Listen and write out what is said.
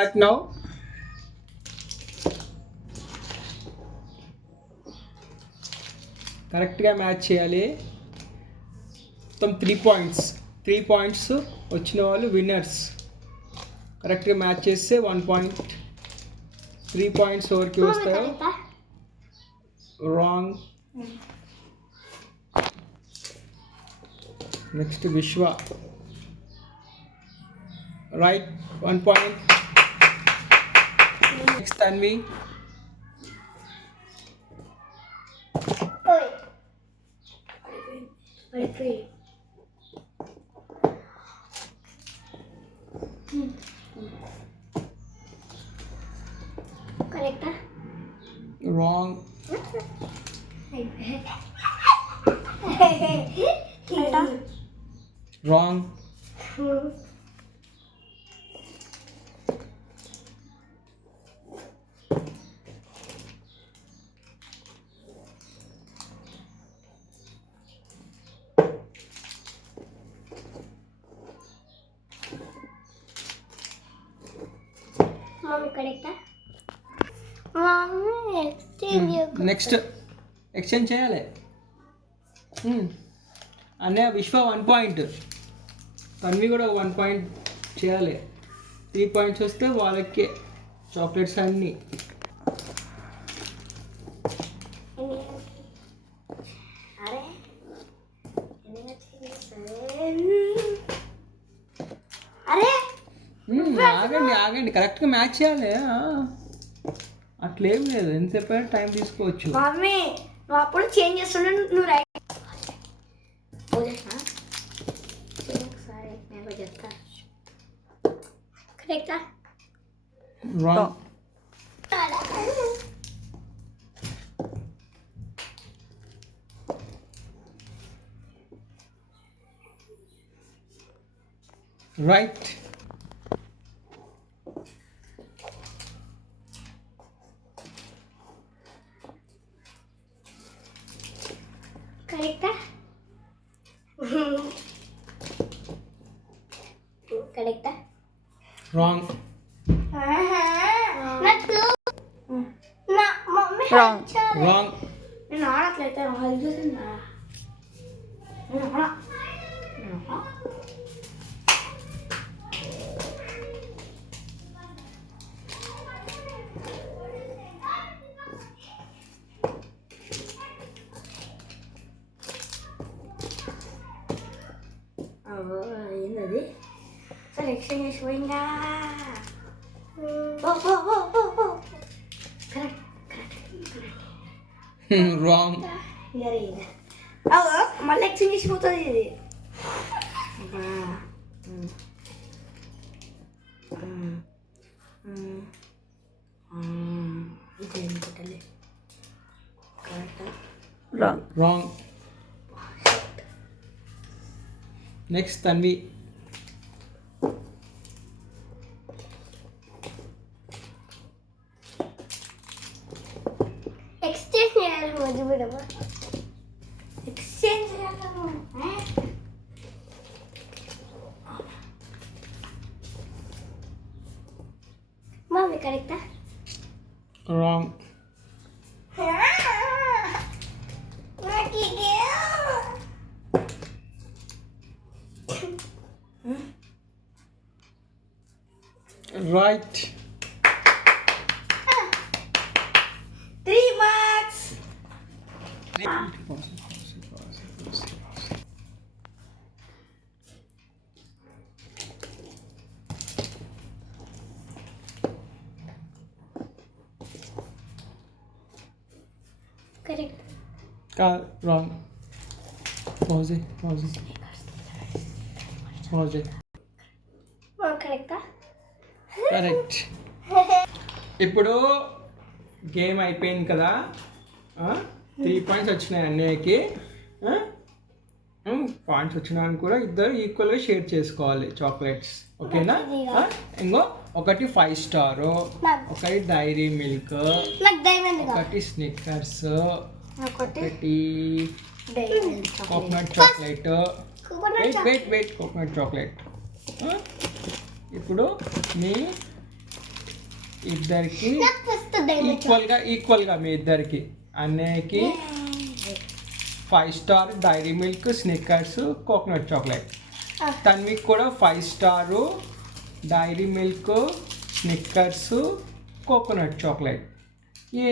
Right now, కరెక్ట్గా మ్యాచ్ చేయాలి. మొత్తం 3 పాయింట్స్ వచ్చిన వాళ్ళు విన్నర్స్. కరెక్ట్గా మ్యాచ్ చేస్తే 1 పాయింట్. 3 పాయింట్స్ ఎవరికి వస్తాయో రాంగ్. నెక్స్ట్ విశ్వ రైట్ 1 point. Next Tanvi Correcta. wrong. Wrong. Mami, correcta. Mami, exchange. Next exchange చేయాలి. అన్నయ్య విశ్వ 1 పాయింట్, తన్వి కూడా 1 పాయింట్ చేయాలి. 3 పాయింట్స్ వస్తే వాళ్ళకే చాక్లెట్స్ అన్నీ. అరే అరే ఆగండి కరెక్ట్గా మ్యాచ్ చేయాలి. అట్లేం లేదు, ఎంతసేపు అయినా టైం తీసుకోవచ్చు. మమ్మీ నువ్వు అప్పుడు చేంజ్ చేస్తుండే నువ్వు రైట్ ఒకసారి నేను చెప్తా. కరెక్టా రాంగ్. రైట్. కరెక్టా కరెక్టా రాంగ్. నాకు నా మమ్మీ రాంగ్. నేను ఆడట్లయితే హెల్ప్ చేసిందా నేను ఆడ ఏంటది సరే ఎక్స్చేంజ్ చేసిపోయిందా. Correct wrong. మళ్ళీ ఎక్స్చేంజ్ చేసిపోతుంది ఇది. ఇదేం పెట్టలే. కరెక్టా రాంగ్. నెక్స్ట్ తన్వి ఎక్స్చేంజ్ చేయాలి మర్చిపోయామా. ఎక్స్చేంజ్ చేయాలమ్మా. మమ్మీ కరెక్టా wrong. Right. 3 marks. Correct. Wrong. Pause. కరెక్టా కరెక్ట్. ఇప్పుడు గేమ్ అయిపోయింది కదా. 3 పాయింట్స్ వచ్చినాయి అన్నయ్యకి. పాయింట్స్ వచ్చినాయని కూడా ఇద్దరు ఈక్వల్గా షేర్ చేసుకోవాలి చాక్లెట్స్. ఓకేనా? ఇంకో ఒకటి 5 స్టార్, ఒకటి డైరీ మిల్క్, ఒకటి స్నిక్కర్స్, ఒకటి coconut chocolate. Wait coconut chocolate. ఇప్పుడు మీ ఇద్దరికి నాకు ఫస్ట్ డైమండ్ ఈక్వల్గా మీ ఇద్దరికి. అన్నయ్యకి 5 star dairy milk, snickers, coconut chocolate. తన్వికి కూడా 5 star dairy milk, snickers, coconut chocolate. ఏ